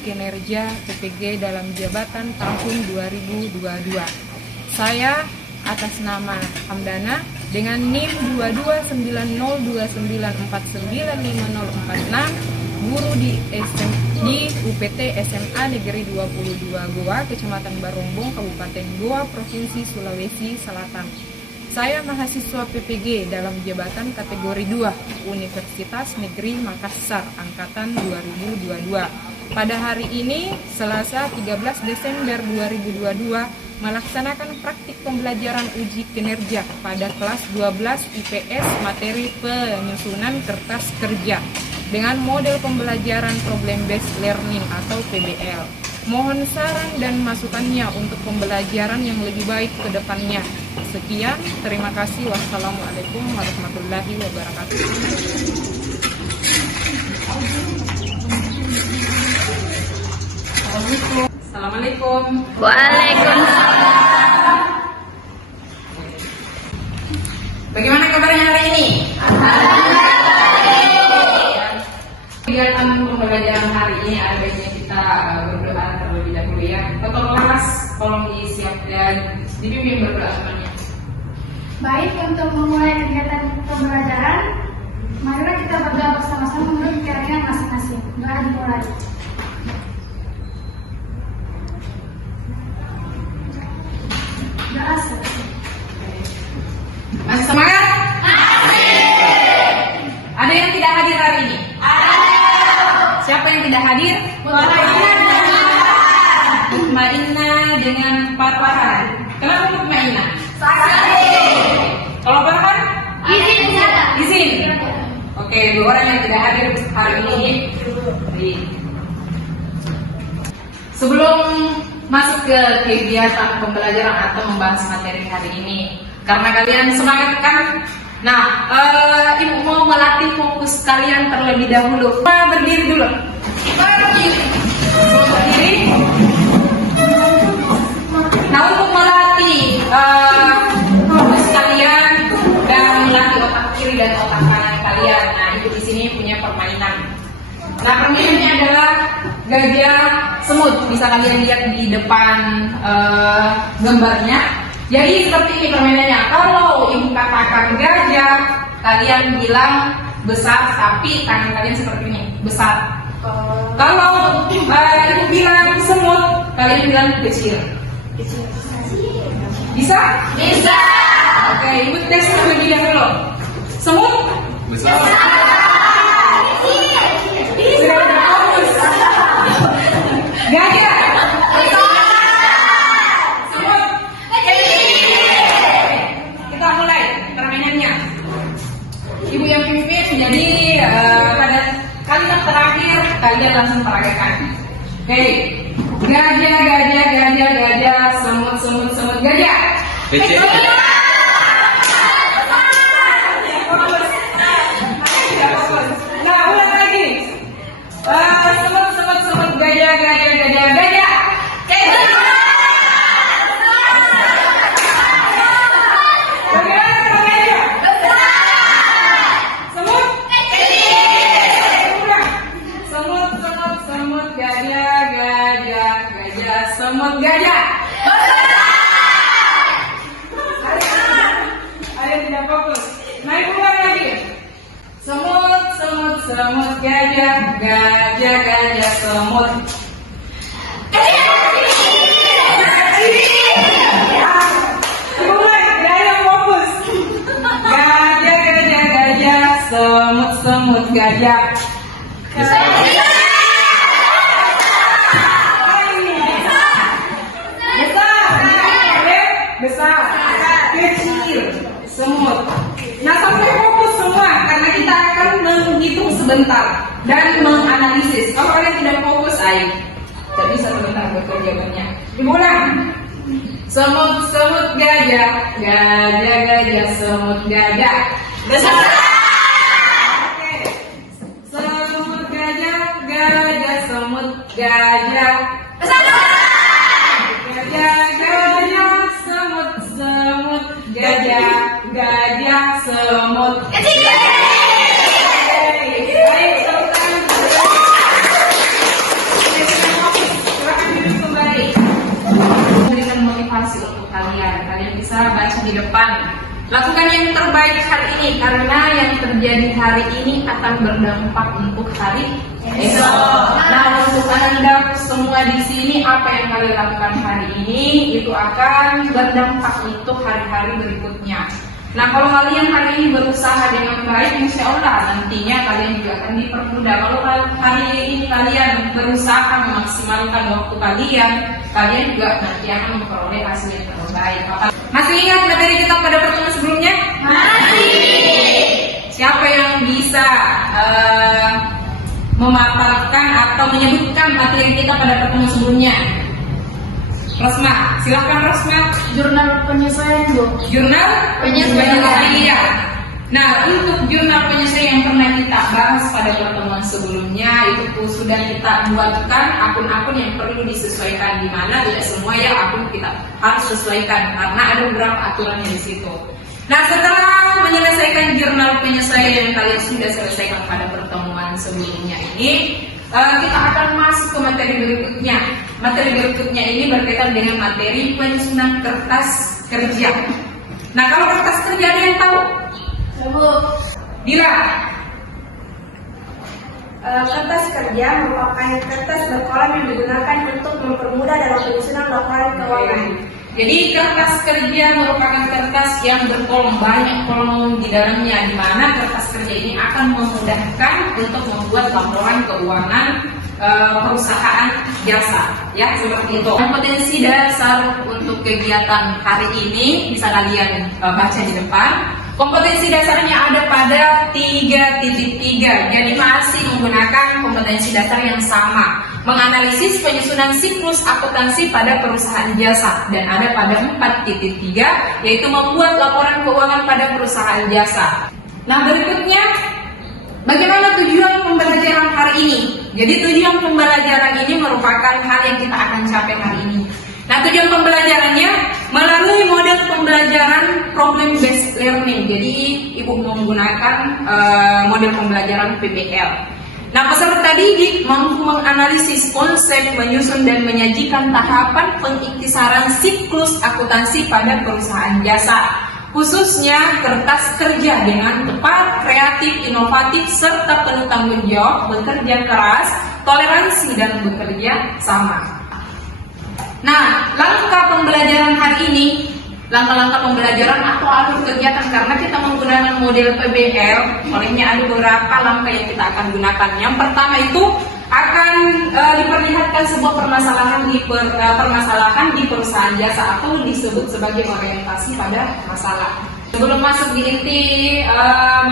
kinerja PPG dalam jabatan tahun 2022. Saya atas nama Hamdana dengan NIM 229029495046, guru di UPT SMA Negeri 22 Goa, Kecamatan Barombong, Kabupaten Goa, Provinsi Sulawesi Selatan. Saya mahasiswa PPG dalam jabatan kategori 2 Universitas Negeri Makassar Angkatan 2022. Pada hari ini, Selasa 13 Desember 2022, melaksanakan praktik pembelajaran uji kinerja pada kelas 12 IPS materi penyusunan kertas kerja dengan model pembelajaran problem based learning atau PBL. Mohon saran dan masukannya untuk pembelajaran yang lebih baik ke depannya. Sekian, terima kasih. Wassalamualaikum warahmatullahi wabarakatuh. Assalamualaikum. Waalaikumsalam. Bagaimana kabarnya hari ini? Kegiatan pembelajaran hari ini adanya kita berdoa terlebih dahulu ya. Ketua kelas tolong disiap dan dibimbing berdoa semuanya. Baik, untuk memulai kegiatan pembelajaran, marilah kita berdoa bersama-sama menurut keyakinan masing-masing. Doa dimulai. Doa selesai. Masih semangat? Ada yang tidak hadir hari ini? Siapa yang tidak hadir? Mutmainnah dengan 4 Farhan. Kenapa mutmainnah? Kalau Farhan? Izin. Oke, 2 orang yang tidak hadir hari ini. Sebelum masuk ke kegiatan pembelajaran atau membahas materi hari ini, karena kalian semangat kan? Nah, Ibu mau melatih fokus kalian terlebih dahulu. Berdiri dulu. Berdiri. Nah, untuk melatih fokus kalian dan melatih otak kiri dan otak kanan kalian, nah Ibu di sini punya permainan. Nah, permainannya adalah gajah semut. Bisa kalian lihat di depan gambarnya. Jadi seperti ini permainannya. Kalau Ibu katakan gajah, kalian bilang besar, tapi tangan kalian seperti ini, besar. Kalau Ibu bilang semut, kalian bilang kecil. Bisa? Bisa. Oke, Ibu tes terlebih dahulu. Semut? Besar. Sudah fokus. Gajah? Ibu yang pimpin, jadi pada kalimat terakhir kalian langsung peragakan. Oke, gajah, semut, gajah. Kecil. Nah, ulang lagi. Semut, gajah. Semut gajah. Ada tidak fokus. Naik ulang lagi. Semut gajah, semut. Mulai, gajah fokus. Gajah, semut gajah. Besar, kecil, semut. Nah, sampai fokus semua karena kita akan menghitung sebentar dan menganalisis. Kalau kalian tidak fokus, tidak bisa sebentar jawabannya. Diulang. Semut gajah, semut gajah. Besar. Oke. Semut gajah, semut gajah. Besar. Gajah, semut. Baik, motivasi untuk kalian. Kalian bisa baca di depan. Lakukan yang terbaik hari ini, karena yang terjadi hari ini akan berdampak untuk hari esok. Nah, untuk Anda semua di sini, apa yang kalian lakukan hari ini itu akan berdampak untuk hari-hari berikutnya. Nah, kalau kalian hari ini berusaha dengan baik, insya Allah nantinya kalian juga akan dipermudah. Kalau hari ini kalian berusaha memaksimalkan waktu kalian juga nanti akan memperoleh hasil yang terbaik. Masih ingat materi kita pada pertemuan sebelumnya? Masih. Siapa yang bisa memaparkan atau menyebutkan materi kita pada pertemuan sebelumnya? Rosma, silakan Rosma. Jurnal penyesuaian, Bu. Jurnal penyesuaian. Nah, untuk jurnal penyesuaian yang pernah kita bahas pada pertemuan sebelumnya itu sudah kita buatkan akun-akun yang perlu disesuaikan, di mana tidak semua ya akun kita harus sesuaikan karena ada beberapa aturannya di situ. Nah, setelah menyelesaikan jurnal penyesuaian yang kalian sudah selesaikan pada pertemuan sebelumnya ini, kita akan masuk ke materi berikutnya. Materi berikutnya ini berkaitan dengan materi penyusunan kertas kerja. Nah, kalau kertas kerja ada yang tahu? Bu. Dila. Kertas kerja merupakan kertas berkolam yang digunakan untuk mempermudah dalam penyusunan laporan keuangan. Jadi kertas kerja merupakan kertas yang berkolom, banyak kolom di dalamnya, di mana kertas kerja ini akan memudahkan untuk membuat laporan keuangan perusahaan jasa, ya seperti itu. Kompetensi dasar untuk kegiatan hari ini bisa kalian baca di depan. Kompetensi dasarnya ada pada 3.3, jadi masih menggunakan kompetensi dasar yang sama. Menganalisis penyusunan siklus akuntansi pada perusahaan jasa, dan ada pada 4.3, yaitu membuat laporan keuangan pada perusahaan jasa. Nah, berikutnya, bagaimana tujuan pembelajaran hari ini? Jadi tujuan pembelajaran ini merupakan hal yang kita akan capai hari ini. Nah, tujuan pembelajarannya melalui model pembelajaran problem based learning. Jadi Ibu menggunakan model pembelajaran PBL. Nah, peserta didik mampu menganalisis konsep, menyusun dan menyajikan tahapan pengiktisaran siklus akuntansi pada perusahaan jasa, khususnya kertas kerja dengan tepat, kreatif, inovatif, serta penuh tanggung jawab, bekerja keras, toleransi dan bekerja sama. Nah, langkah pembelajaran hari ini, langkah-langkah pembelajaran atau alur kegiatan, karena kita menggunakan model PBL, olehnya ada beberapa langkah yang kita akan gunakan. Yang pertama itu akan diperlihatkan sebuah permasalahan di perusahaan jasa atau disebut sebagai orientasi pada masalah. Sebelum masuk di inti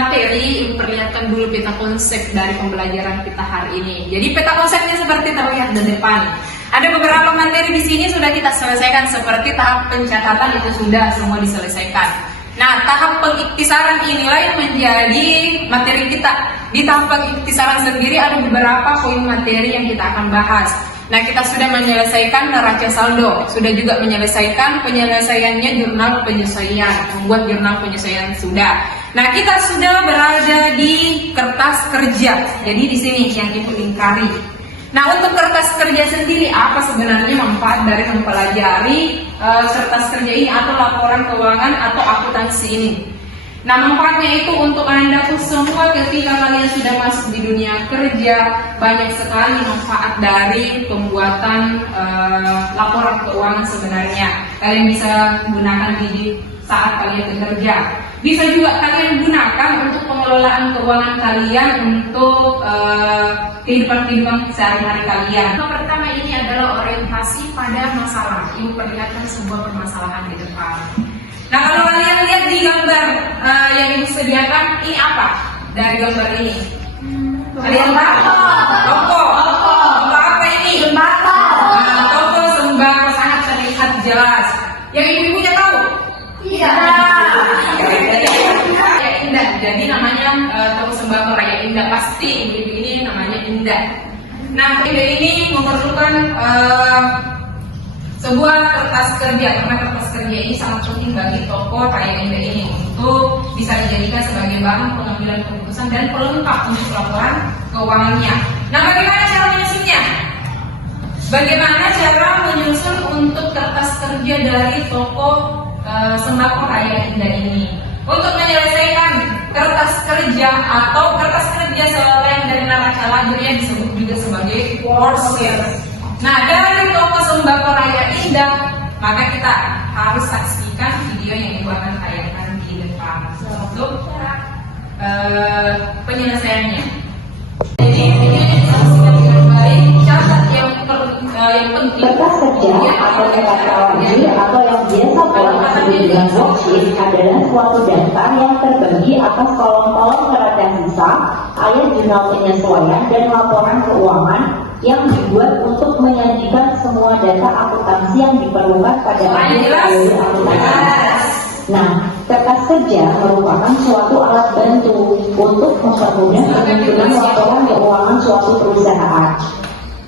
materi, perlihatkan dulu peta konsep dari pembelajaran kita hari ini. Jadi peta konsepnya seperti terlihat di depan. Ada beberapa materi di sini sudah kita selesaikan, seperti tahap pencatatan itu sudah semua diselesaikan. Nah, tahap pengiktisaran inilah yang menjadi materi kita. Di tahap pengiktisaran sendiri ada beberapa poin materi yang kita akan bahas. Nah, kita sudah menyelesaikan neraca saldo, sudah juga menyelesaikan penyelesaiannya jurnal penyesuaian, membuat jurnal penyesuaian sudah. Nah, kita sudah berada di kertas kerja. Jadi di sini yang Ibu lingkari. Nah, untuk kertas kerja sendiri, apa sebenarnya manfaat dari mempelajari kertas kerja ini atau laporan keuangan atau akuntansi ini? Nah, manfaatnya itu untuk Anda semua ketika kalian sudah masuk di dunia kerja, banyak sekali manfaat dari pembuatan laporan keuangan sebenarnya. Kalian bisa gunakan di saat kalian bekerja. Bisa juga kalian gunakan untuk pengelolaan keuangan kalian untuk kehidupan sehari-hari kalian. Yang pertama ini adalah orientasi pada masalah. Ibu perlihatkan sebuah permasalahan di depan. Nah, kalau kalian lihat di gambar yang Ibu sediakan, ini apa dari gambar ini? Kalian tahu? Toko. Toko apa ini? Sembako. Nah, toko sembako sangat terlihat jelas. Yang Ibu punya tahu? Iya. Raya Indah. Jadi namanya toko sembako Raya Indah. Pasti ibu ini namanya Indah. Nah, Indah ini memerlukan sebuah kertas kerja, karena kertas kerja ini sangat penting bagi toko Raya Indah ini untuk bisa dijadikan sebagai bahan pengambilan keputusan dan pelengkap untuk laporan keuangannya. Nah, bagaimana cara menyusunnya? Bagaimana cara menyusun untuk kertas kerja dari toko sembako Raya Indah ini? Untuk menyelesaikan kertas kerja atau kertas kerja selain dari neraca laburnya disebut juga sebagai porsir. Nah, dari toko sembako Raya Indah, maka kita harus saksikan video yang ibu akan tayangkan di depan untuk penyelesaiannya. Jadi video yang disaksikan dengan baik, catat yang penting. Kertas kerja atau ekstraksi atau yang biasa buat disebut dengan worksheet adalah suatu data yang terbagi atas kolom-kolom neraca sisa, ayat jurnal penyesuaian, dan laporan keuangan yang dibuat untuk menyajikan semua data akuntansi yang diperlukan pada akhir periode akuntansi. Nah, kertas kerja merupakan suatu alat bantu untuk mempermudah penyusunan laporan keuangan suatu perusahaan.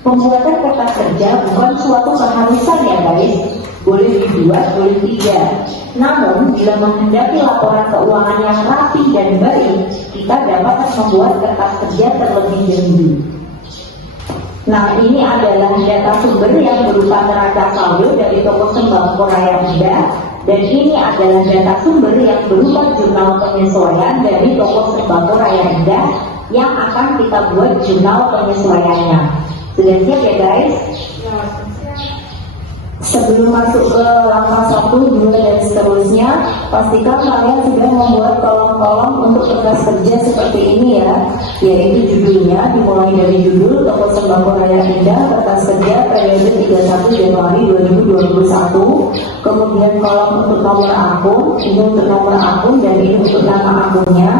Pembuatan kertas kerja bukan suatu keharusan ya guys, boleh dibuat, boleh tidak. Namun, bila menghendaki laporan keuangan yang rapi dan baik, kita dapat membuat kertas kerja terlebih dahulu. Nah, ini adalah data sumber yang berupa neraca saldo dari toko sembako Raya Indah, dan ini adalah data sumber yang berupa jurnal penyesuaian dari toko sembako Raya Indah yang akan kita buat jurnal penyesuaiannya. Sudah siap ya guys? Sebelum masuk ke langkah 1, 2, dan seterusnya, pastikan kalian sudah membuat kolom-kolom untuk kertas kerja seperti ini ya, yaitu judulnya dimulai dari judul toko sembako Raya Indah kertas kerja periode 31 Januari 2021, kemudian kolom untuk nomor akun, ini untuk nomor akun dan ini untuk nama akunnya,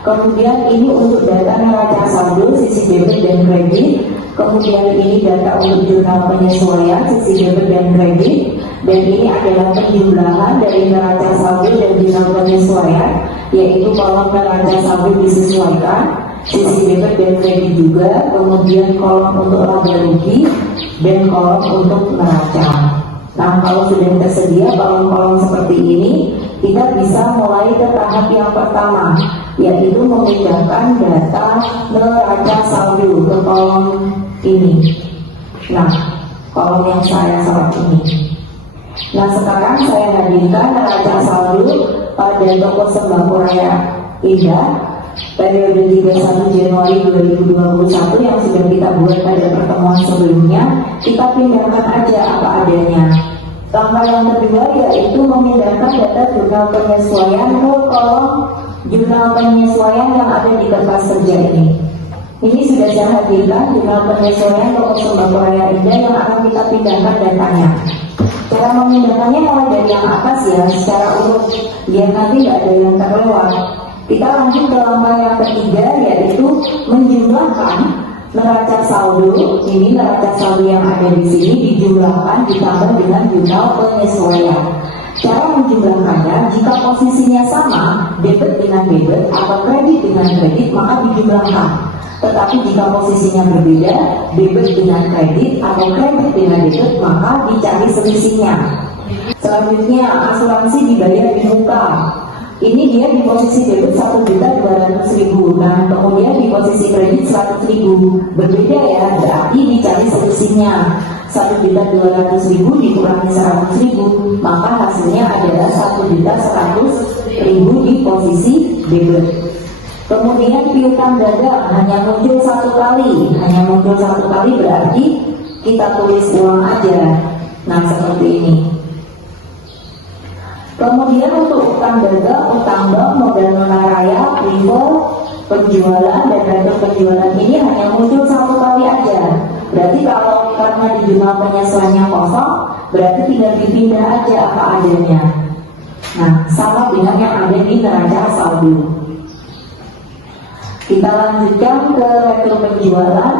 kemudian ini untuk data neraca saldo sisi debit dan kredit, kemudian ini data untuk jurnal penyesuaian sisi debit dan kredit, dan ini adalah penjumlahan dari neraca saldo dan jurnal penyesuaian, yaitu kolom neraca saldo disesuaikan, sisi debit dan kredit juga, kemudian kolom untuk laba rugi, dan kolom untuk neraca. Nah, kalau sudah tersedia kolom-kolom seperti ini, kita bisa mulai ke tahap yang pertama, yaitu memindahkan data neraca saldo ke kolom ini. Nah, kolom yang saya sorot ini. Nah, sekarang saya hadirkan neraca saldo pada toko sembako Raya Indah periode 31 Januari 2021 yang sudah kita buat pada pertemuan sebelumnya. Kita pindahkan aja apa adanya. Langkah yang kedua yaitu memindahkan data jurnal penyesuaian ke kolom jurnal penyesuaian yang ada di kertas kerja ini. Ini sudah saya hadirkan jurnal penyesuaian toko sembako Raya Indah yang akan kita pindahkan datanya. Cara memindahkannya mulai dari yang atas ya, secara urut, biar nanti tidak ada yang terlewat. Kita lanjut ke langkah yang ketiga, yaitu menjumlahkan neraca saldo. Ini neraca saldo yang ada di sini dijumlahkan ditambah dengan jurnal penyesuaian. Cara menjumlahkannya, jika posisinya sama, debit dengan debit atau kredit dengan kredit, maka dijumlahkan. Tetapi jika posisinya berbeda, debit dengan kredit atau kredit dengan debit, maka dicari selisihnya. Selanjutnya, asuransi dibayar di muka. Ini dia di posisi debit 1.200.000. Nah, kemudian di posisi kredit 100.000. Berbeda ya, berarti dicari selisihnya. 1.200.000 dikurangi 100.000, maka hasilnya adalah 1.100.000 di posisi debit. Kemudian piutang dagang hanya muncul satu kali, berarti kita tulis ulang aja. Nah, seperti ini. Kemudian untuk utang dagang, utang bank, modal raya, rival, penjualan, dan retur penjualan ini hanya muncul satu kali aja. Berarti kalau karena di jurnal penyesuaiannya kosong, berarti tinggal dipindah aja apa adanya. Nah, sama dengan yang ada di neraca saldo. Kita lanjutkan ke retur penjualan.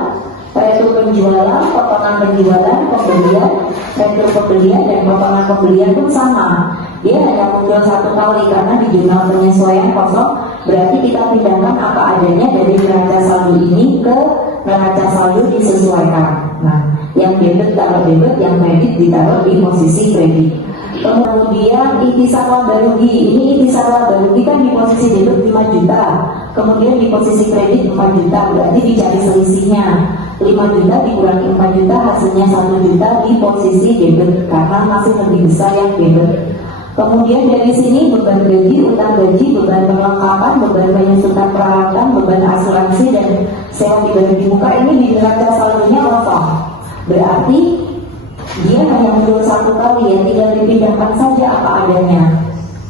Retur penjualan, potongan penjualan, pembelian, retur pembelian, dan potongan pembelian pun sama. Dia hanya muncul satu kali karena di jurnal penyesuaian kosong, berarti kita pindahkan apa adanya dari neraca saldo ini ke neraca saldo disesuaikan. Nah, yang debit taruh debit, yang kredit ditaruh di posisi kredit. Kemudian intisar laba rugi, ini intisar laba rugi kan di posisi debit 5 juta, kemudian di posisi kredit 4 juta, berarti dicari selisihnya. 5 juta dikurangi 4 juta hasilnya 1 juta di posisi debit karena masih lebih besar yang debit. Kemudian dari sini beban gaji, utang gaji, beban perlengkapan, beban penyusutan peralatan, beban asuransi dan sewa di muka ini di neraca saldonya kosong. Berarti dia hanya muncul 1 kali ya, tinggal dipindahkan saja apa adanya.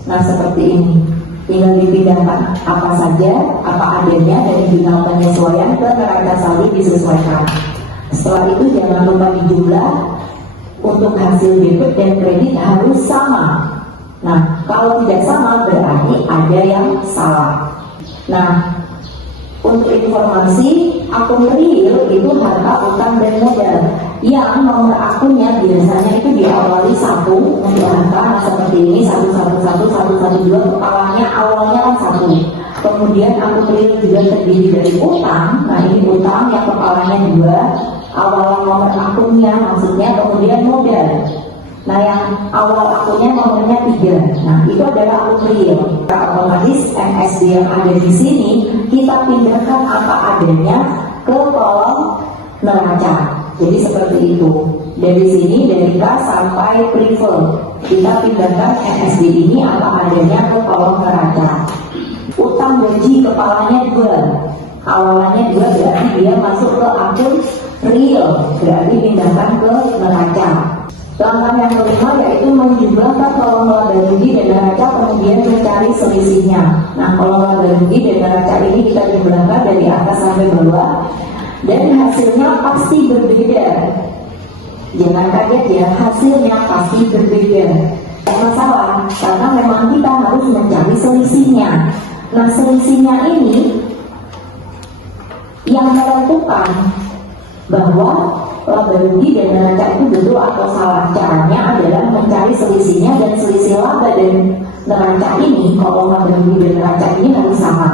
Nah seperti ini, tinggal dipindahkan apa saja, apa adanya dari jurnal penyesuaian ke neraca saldo disesuaikan. Setelah itu jangan lupa dijumlah, untuk hasil debit dan kredit harus sama. Nah kalau tidak sama berarti ada yang salah. Nah untuk informasi, akun real itu harta, utang, dan modal. Yang nomor akunnya biasanya itu diawali 1 untuk harta, nah seperti ini 111, 112, kepalanya awalnya kan 1. Kemudian akun real juga terdiri dari utang, nah ini utang yang kepalanya 2, awal nomor akunnya maksudnya, kemudian modal. Nah yang awal akunnya nomornya 3. Nah itu adalah akun real. Otomatis MSD yang ada di sini kita pindahkan apa adanya ke kolom neraca. Jadi seperti itu. Dari sini dari K sampai prefer kita pindahkan MSD ini apa adanya ke kolom neraca. Utang gaji kepalanya 2, awalannya 2 berarti dia masuk ke akun real, berarti pindahkan ke neraca. Langkah yang kelima yaitu menjumlahkan kolom laba rugi dan neraca kemudian mencari selisihnya. Nah kolom laba rugi dan neraca ini kita jumlahkan dari atas sampai bawah dan hasilnya pasti berbeda. Jangan kaget ya, hasilnya pasti berbeda. Tidak masalah karena memang kita harus mencari selisihnya. Nah selisihnya ini yang menentukan bahwa laba rugi dan neraca itu betul atau salah. Caranya adalah mencari selisihnya, dan selisih laba dan neraca ini, kalau laba rugi dan neraca ini harus sama.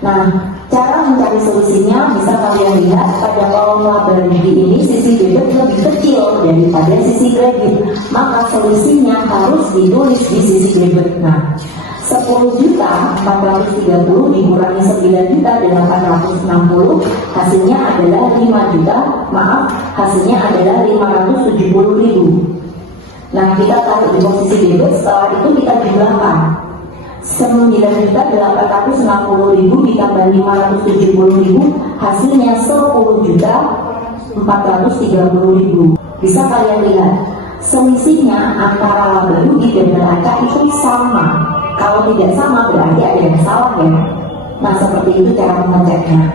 Nah, cara mencari selisihnya bisa kalian lihat pada kolom laba rugi ini sisi debit lebih kecil daripada sisi kredit, maka selisihnya harus ditulis di sisi debit. Nah 10 juta 430 dikurangi 9 juta 860 hasilnya adalah 5 juta, maaf hasilnya adalah 570.000. Nah kita taruh di posisi debit, setelah itu kita jumlahkan 9 juta 860.000 ditambah 570.000 hasilnya 10 juta 430.000. Bisa kalian lihat selisihnya antara laba rugi dan neraca itu sama. Kalau tidak sama berarti ada yang salah ya. Nah seperti itu cara mengeceknya.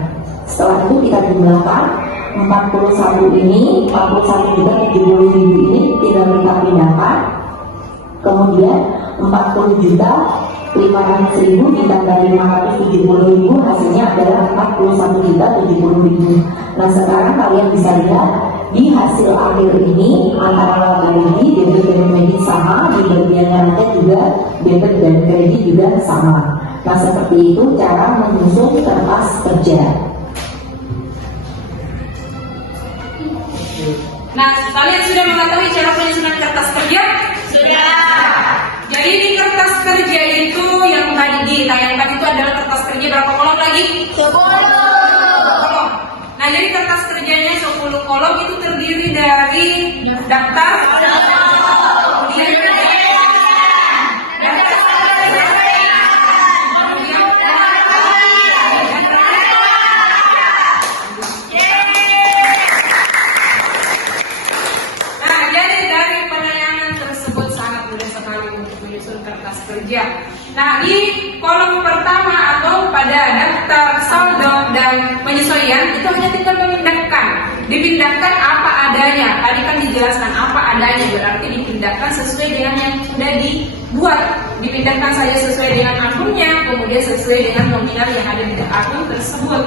Setelah itu kita jumlahkan 41 ini, 41 juta 70.000 ini tinggal kita pindahkan. Kemudian 40 juta 500.000 ditambah 570.000 hasilnya adalah 41 juta 70.000. Nah sekarang kalian bisa lihat di hasil akhir ini antara laba rugi, debit dan kredit sama, di bagian neraca juga debit dan kredit juga sama. Nah seperti itu cara menyusun kertas kerja. Nah, kalian sudah mengetahui cara penyusunan kertas kerja? Sudah. Jadi di kertas kerja itu yang tadi ditayangkan itu adalah kertas kerja berapa kolom lagi? 10 kolom. Nah, jadi kertas kerjanya 10 kolom itu terdiri dari daftar, kemudian kerja. Nah, di kolom pertama atau pada daftar saldo dan penyesuaian itu hanya tinggal dipindahkan apa adanya. Tadi kan dijelaskan apa adanya, berarti dipindahkan sesuai dengan yang sudah dibuat. Dipindahkan saja sesuai dengan akunnya, kemudian sesuai dengan nominal yang ada di akun tersebut.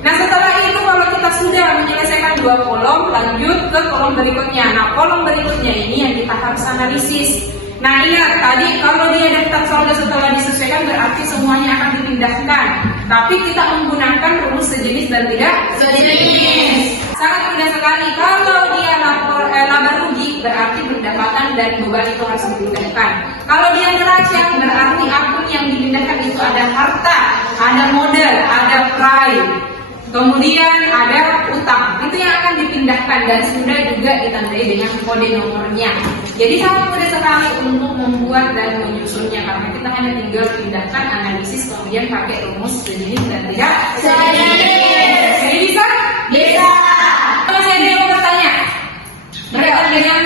Nah, setelah itu kalau kita sudah menyelesaikan 2 kolom, lanjut ke kolom berikutnya. Nah, kolom berikutnya ini yang kita harus analisis. Nah, ingat tadi kalau dia daftar saldo setelah disesuaikan berarti semuanya akan dipindahkan. Tapi kita menggunakan rumus sejenis dan tidak sejenis. Sangat mudah sekali. Kalau dia laba rugi berarti pendapatan dan beban itu harus dipindahkan. Kalau dia neraca berarti akun yang dipindahkan itu ada harta, ada modal, ada prime. Kemudian ada utang, itu yang akan dipindahkan dan sudah juga ditandai dengan kode nomornya. Jadi sangat mudah sekali untuk membuat dan menyusunnya karena kita hanya tinggal pindahkan, analisis, kemudian pakai rumus sejenis dan tidak sejenis. Jadi bisa? Bisa. Masih ada yang mau bertanya? Berkaitan dengan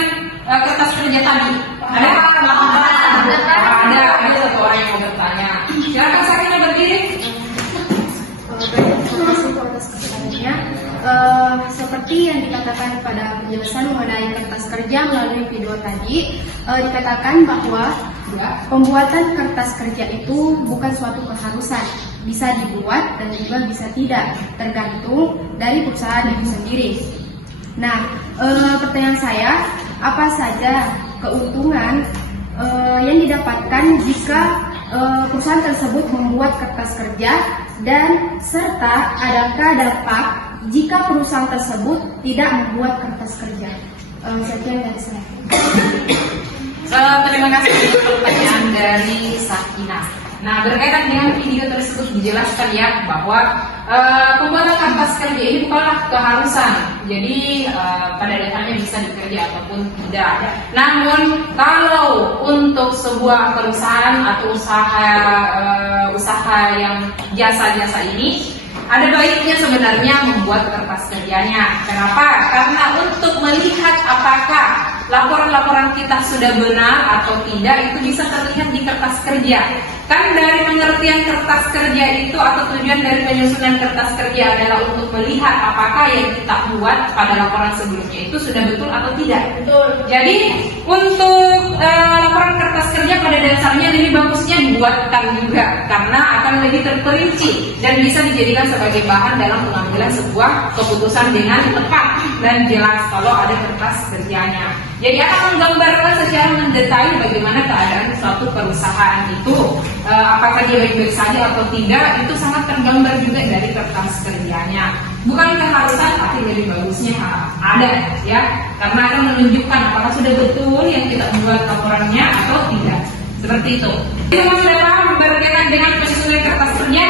kertas kerja tadi? Ada? Ada satu orang yang mau bertanya. Silakan Sakina berdiri. Seperti yang dikatakan pada penjelasan mengenai kertas kerja melalui video tadi, dikatakan bahwa pembuatan kertas kerja itu bukan suatu keharusan, bisa dibuat dan juga bisa tidak, tergantung dari perusahaan itu sendiri. Nah, pertanyaan saya, apa saja keuntungan yang didapatkan jika perusahaan tersebut membuat kertas kerja, dan serta adakah dampak jika perusahaan tersebut tidak membuat kertas kerja? Sekian dari saya. Terima kasih untuk pertanyaan dari Sakina. Nah, berkaitan dengan video tersebut dijelaskan ya bahwa pembuatan kertas kerja ini bukanlah keharusan. Jadi pada dasarnya bisa dikerja ataupun tidak. Namun kalau untuk sebuah perusahaan atau usaha yang jasa-jasa ini, ada baiknya sebenarnya membuat kertas kerjanya. Kenapa? Karena untuk melihat apakah laporan-laporan kita sudah benar atau tidak, itu bisa terlihat di kertas kerja. Kan dari pengertian kertas kerja itu atau tujuan dari penyusunan kertas kerja adalah untuk melihat apakah yang kita buat pada laporan sebelumnya itu sudah betul atau tidak. Betul. Jadi untuk laporan kertas kerja pada dasarnya lebih bagusnya dibuatkan juga karena akan lebih terperinci dan bisa dijadikan sebagai bahan dalam pengambilan sebuah keputusan dengan tepat dan jelas kalau ada kertas kerjanya. Jadi akan menggambarkan secara mendetail bagaimana keadaan suatu perusahaan itu, apakah dia baik-baik saja atau tidak, itu sangat tergambar juga dari kertas kerjanya. Bukan keharusan, tapi lebih bagusnya ada ya, karena akan menunjukkan apakah sudah betul yang kita buat laporannya atau tidak. Seperti itu. Itu sudah paham berkaitan dengan penyusunan kertas kerja?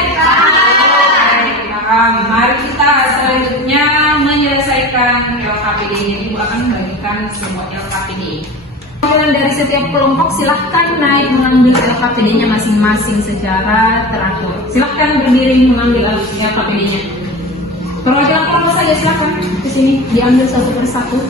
Mari kita selanjutnya menyelesaikan LKPD. Jadi Ibu akan membagikan sebuah LKPD. Kemudian dari setiap kelompok silahkan naik mengambil LKPD-nya masing-masing secara teratur. Silahkan berdiri mengambil LKPD-nya. Perwakilan kelompok saja silahkan ke sini diambil satu persatu.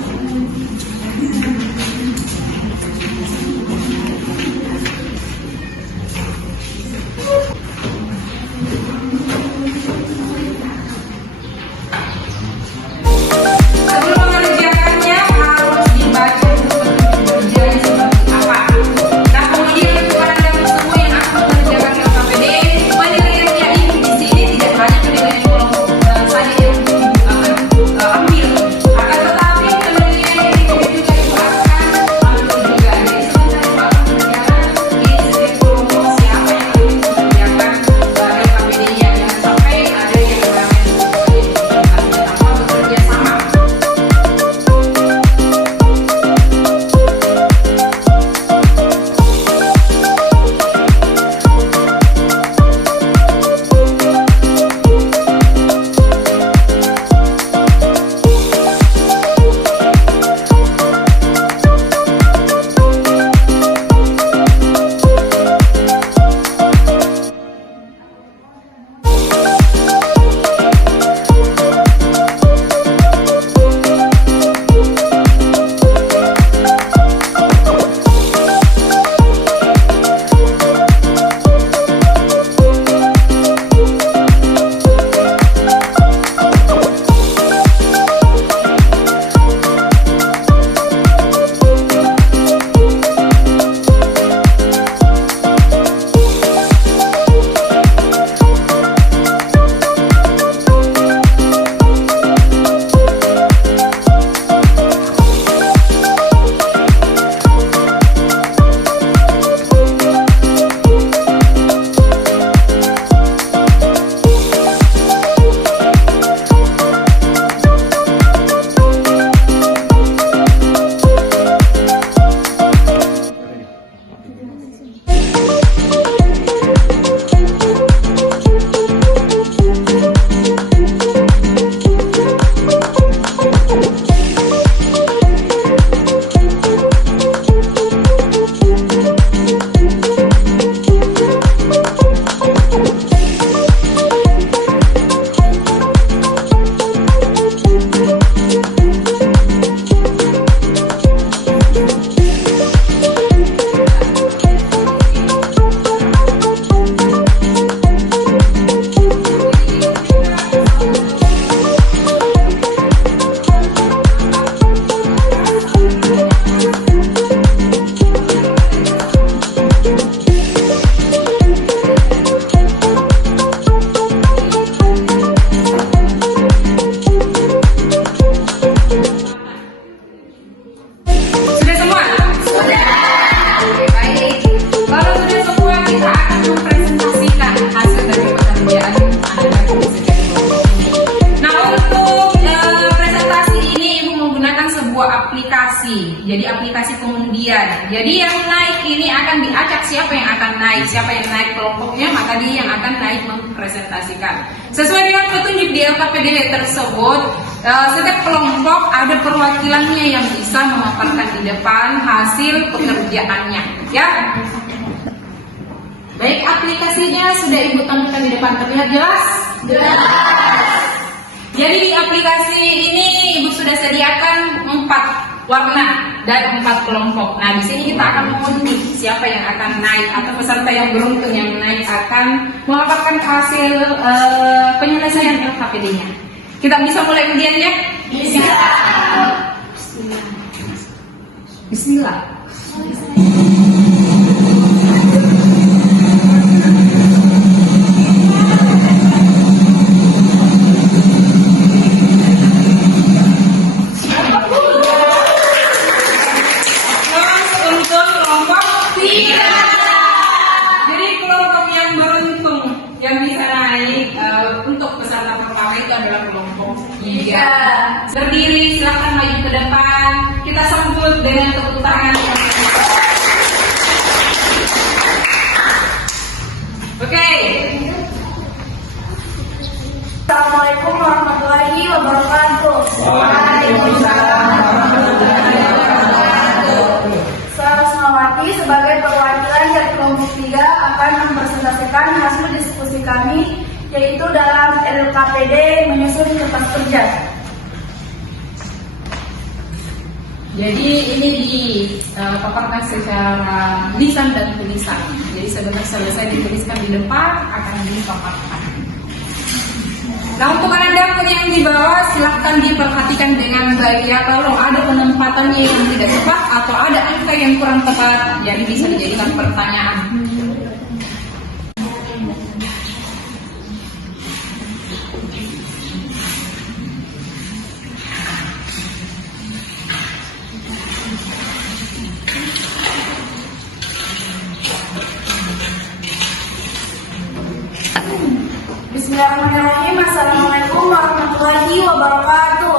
Akan tetapi penelitian ini juga dilakukan aplikasi. Jadi aplikasi pengundian. Jadi yang naik ini akan diacak siapa yang akan naik. Siapa yang naik kelompoknya, maka dia yang akan naik mempresentasikan. Sesuai dengan petunjuk di LKPD tersebut, setiap kelompok ada perwakilannya yang bisa memaparkan di depan hasil pekerjaannya. Ya. Baik, aplikasinya sudah Ibu tampilkan di depan. Terlihat jelas? Jelas. Jadi di aplikasi ini Ibu sudah sediakan 4 warna dan 4 kelompok. Nah, di sini kita akan mengundi siapa yang akan naik atau peserta yang beruntung yang naik akan melaporkan hasil penyelesaian LKPD-nya. Kita bisa mulai undiannya? Bisa. Bismillah. Berdiri, silakan maju ke depan. Kita sambut dengan tepuk tangan. Oke. Assalamualaikum warahmatullahi wabarakatuh. Waalaikumsalam warahmatullahi wabarakatuh. Saya Rusmawati sebagai perwakilan dari kelompok 3 akan mempresentasikan hasil diskusi kami, yaitu dalam LKPD menyusun kertas kerja. Jadi ini dipaparkan secara lisan dan tulisan. Jadi sebentar selesai dituliskan di depan akan dipaparkan. Nah, untuk Anda yang di bawah silahkan diperhatikan dengan baik ya. Kalau ada penempatannya yang tidak tepat atau ada angka yang kurang tepat, jadi bisa dijadikan pertanyaan. Bismillahirrahmanirrahim. Assalamualaikum warahmatullahi wabarakatuh.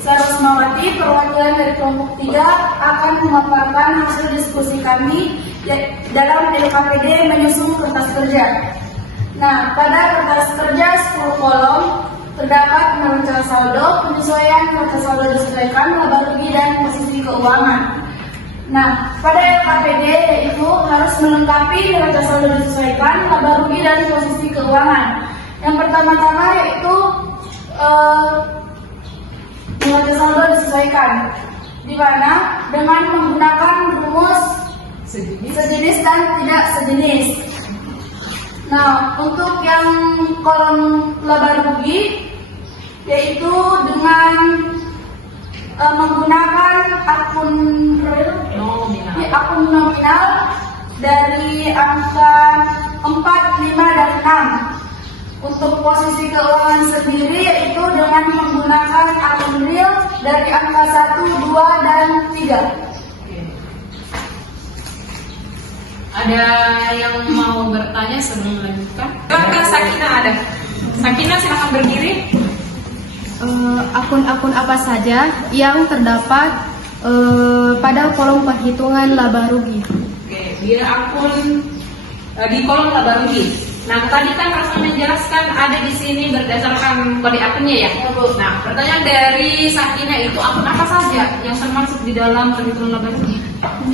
Saya Rusmawati, perwakilan dari kelompok 3 akan memaparkan hasil diskusi kami dalam LKPD menyusun kertas kerja. Nah, pada kertas kerja 10 kolom terdapat neraca saldo, penyesuaian neraca saldo disesuaikan, laba rugi dan posisi keuangan. Nah, pada LKPD yaitu harus melengkapi neraca saldo disesuaikan, laba rugi dan posisi keuangan. Yang pertama-tama yaitu neraca saldo disesuaikan, di mana dengan menggunakan rumus sejenis dan tidak sejenis. Nah, untuk yang kolom laba rugi yaitu dengan menggunakan akun real, akun nominal dari angka 4, 5, dan 6. Untuk posisi keuangan sendiri yaitu dengan menggunakan akun real dari angka 1, 2, dan 3. Ada yang mau bertanya sebelum melanjutkan? Silakan Sakinah ada. Sakinah silakan berdiri. Akun-akun apa saja yang terdapat pada kolom perhitungan laba rugi? Oke, dia akun di kolom laba rugi. Nah, tadi kan Rasul menjelaskan ada di sini berdasarkan kode akunnya ya. Nah, pertanyaan dari Sakinah itu akun apa saja yang termasuk di dalam perhitungan laba rugi?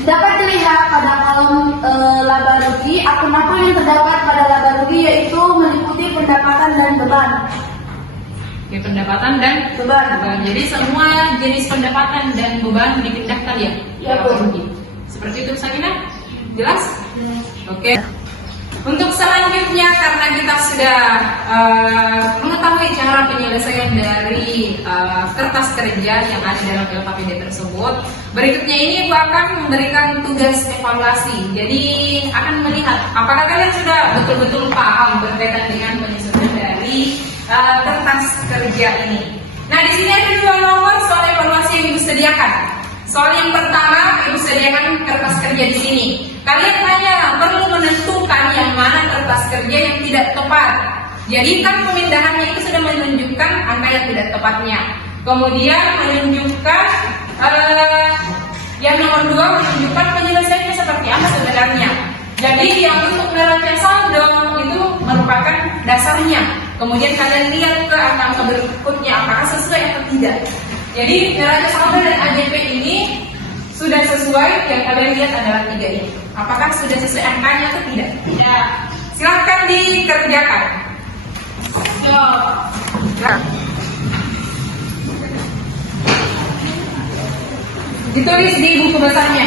Dapat dilihat pada kolom laba rugi, akun-akun yang terdapat pada laba rugi yaitu meliputi pendapatan dan beban. Oke, pendapatan dan beban. Jadi semua jenis pendapatan dan beban dipindahkan ya? Ya, laba rugi. Seperti itu Sakinah? Jelas? Oke. Untuk selanjutnya, karena kita sudah mengetahui cara penyelesaian dari kertas kerja yang ada dalam LKPD tersebut, berikutnya ini Ibu akan memberikan tugas evaluasi. Jadi akan melihat apakah kalian sudah betul-betul paham berkaitan dengan penyusunan dari kertas kerja ini. Nah, di sini ada 2 nomor soal evaluasi yang Ibu sediakan. Soal yang pertama, Ibu sediakan kertas kerja di sini. Kalian hanya perlu menentukan yang mana kertas kerja yang tidak tepat. Jadi kan pemindahannya itu sudah menunjukkan angka yang tidak tepatnya. Kemudian menunjukkan yang nomor 2 menunjukkan penyelesaiannya seperti apa sebenarnya. Jadi yang untuk neraca saldo itu merupakan dasarnya. Kemudian kalian lihat ke angka berikutnya apakah sesuai atau tidak. Jadi neraca saldo dan AJP ini sudah sesuai, yang kalian lihat adalah 3 ini. Apakah sudah sesuai angkanya atau tidak? Ya. Silahkan dikerjakan. Nah. Ditulis di buku besarnya.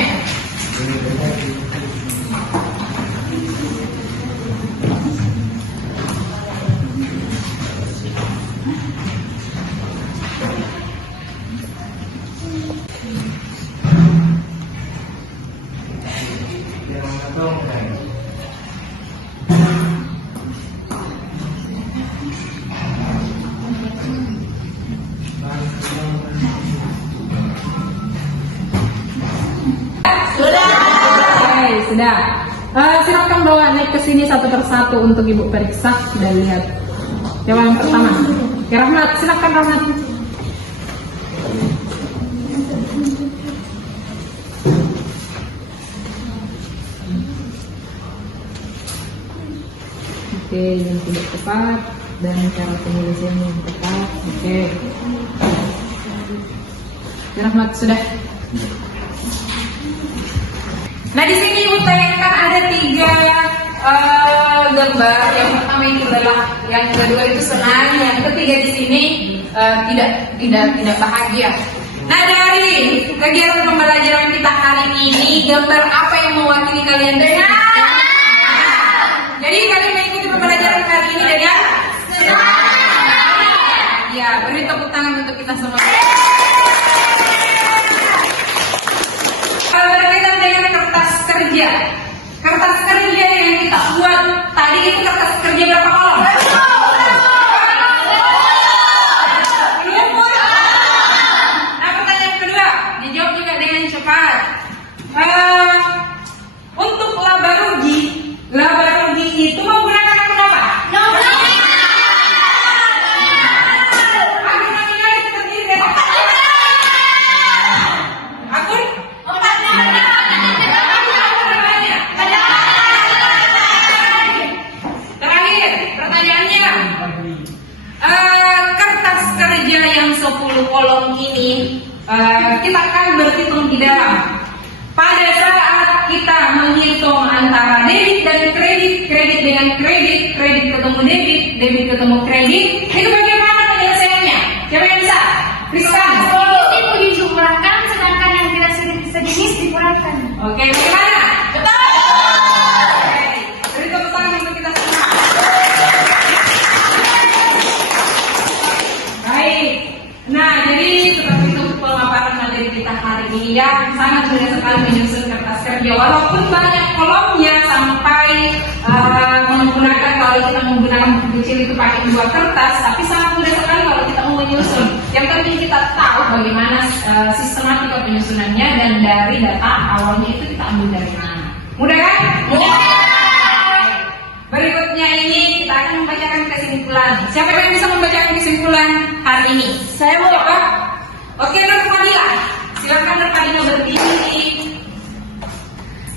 Sudah. Silakan bawa naik ke sini satu persatu untuk Ibu periksa dan lihat. Coba yang pertama. Ya Rahmat, silakan Rahmat. Oke, yang tidak tepat dan cara penyelesaian yang tepat. Oke. Ya Rahmat, sudah. Nah di sini Ibu tayangkan ada 3 gambar. Yang pertama itu adalah, yang kedua itu senang, yang ketiga di sini tidak bahagia. Nah dari kegiatan pembelajaran kita hari ini, gambar apa yang mewakili kalian dengan? Jadi kalian mengikuti pembelajaran hari ini dengan senang. Ya, beri tepuk tangan untuk kita semua. Berkaitan dengan kertas kerja. Kertas kerja yang kita buat tadi itu kertas kerja berapa kolom? Nah pertanyaan kedua, dijawab juga dengan cepat. Untuk laba rugi itu menggunakan akun apa? Akun nominal itu terdiri dari akun? Terakhir, pertanyaannya, kertas kerja yang 10 kolom ini kita akan berhitung di dalam. Pada saat kita menghitung antara debit dan kredit, kredit dengan kredit, kredit ketemu debit, debit ketemu kredit, itu bagaimana penyelesaiannya? Siapa yang bisa? Rizkan. Itu dijumlahkan, sedangkan yang tidak sejenis dikurangkan. Oke, bagaimana? Betul. Beri tepuk tangan untuk kita semua. Baik. Nah, jadi seperti itu pemaparan materi kita hari ini ya. Sangat mudah sekali menyusun kertas kerja. Walaupun banyak kolomnya sampai menggunakan, kalau kita menggunakan buku kecil itu pakai 2 kertas, tapi sangat mudah sekali kalau kita mau menyusun. Yang penting kita tahu bagaimana sistematika penyusunannya dan dari data awalnya itu kita ambil dari mana. Mudah kan? Mudah. Berikutnya ini kita akan membacakan kesimpulan. Siapa yang bisa membacakan kesimpulan hari ini? Saya mau coba. Oke, Nur Fadila. Silakan Nur Fadila berdiri.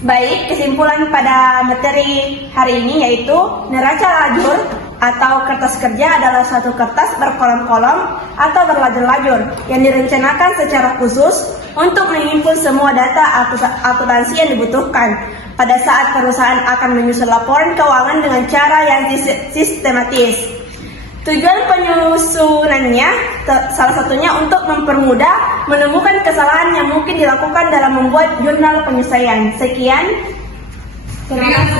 Baik, kesimpulan pada materi hari ini yaitu neraca lajur atau kertas kerja adalah suatu kertas berkolom-kolom atau berlajur-lajur yang direncanakan secara khusus untuk menghimpun semua data akuntansi yang dibutuhkan pada saat perusahaan akan menyusun laporan keuangan dengan cara yang sistematis. Tujuan penyusunannya salah satunya untuk mempermudah menemukan kesalahan yang mungkin dilakukan dalam membuat jurnal penyelesaian. Sekian. Terima kasih.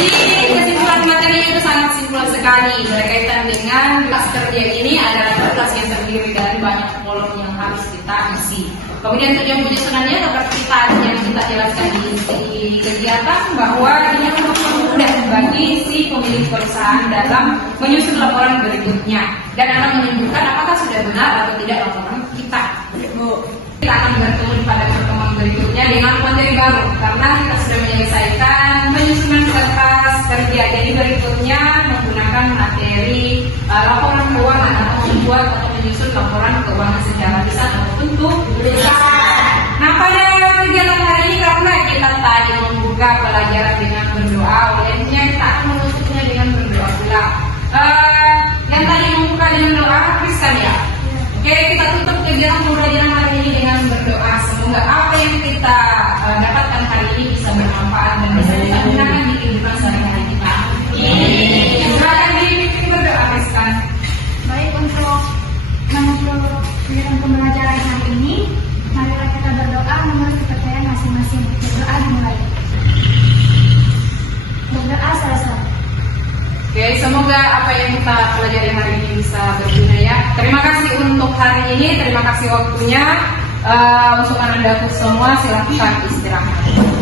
Jadi kesimpulan materinya itu sangat simpel sekali berkaitan dengan kertas kerja ini adalah kertas yang terdiri dari banyak kolom yang harus kita isi. Kemudian tujuan penyusunannya seperti tadi yang kita jelaskan di kegiatan bahwa ini untuk mempermudah bagi si pemilik perusahaan dalam menyusun laporan berikutnya dan akan menunjukkan apakah sudah benar atau tidak laporan kita. Kita akan bertemu pada pertemuan berikutnya. berikutnya dengan materi baru karena kita sudah menyelesaikan penyusunan kertas kerja. Jadi berikutnya menggunakan materi laporan keuangan atau membuat atau menyusun laporan keuangan secara lisan atau bentuk tulisan. Nah, pada kegiatan hari ini karena kita tadi membuka pelajaran dengan berdoa, olehnya kita akan menutupnya dengan berdoa pula. Yang tadi membuka dengan doa Kristen ya. Oke, kita tutup kegiatan pembelajaran hari ini dengan berdoa. Semoga apa yang kita dapatkan hari ini bisa bermanfaat dan bisa kita gunakan di kehidupan sehari-hari kita. Silakan dipimpin berdoa, Kristen. Baik, untuk menutup kegiatan pembelajaran hari ini, marilah kita berdoa menurut kepercayaan masing-masing. Berdoa dimulai. Berdoa selesai. Oke, semoga apa yang kita pelajari hari ini bisa berguna ya. Terima kasih untuk hari ini, terima kasih waktunya. Untuk anak-anakku semua silahkan istirahat.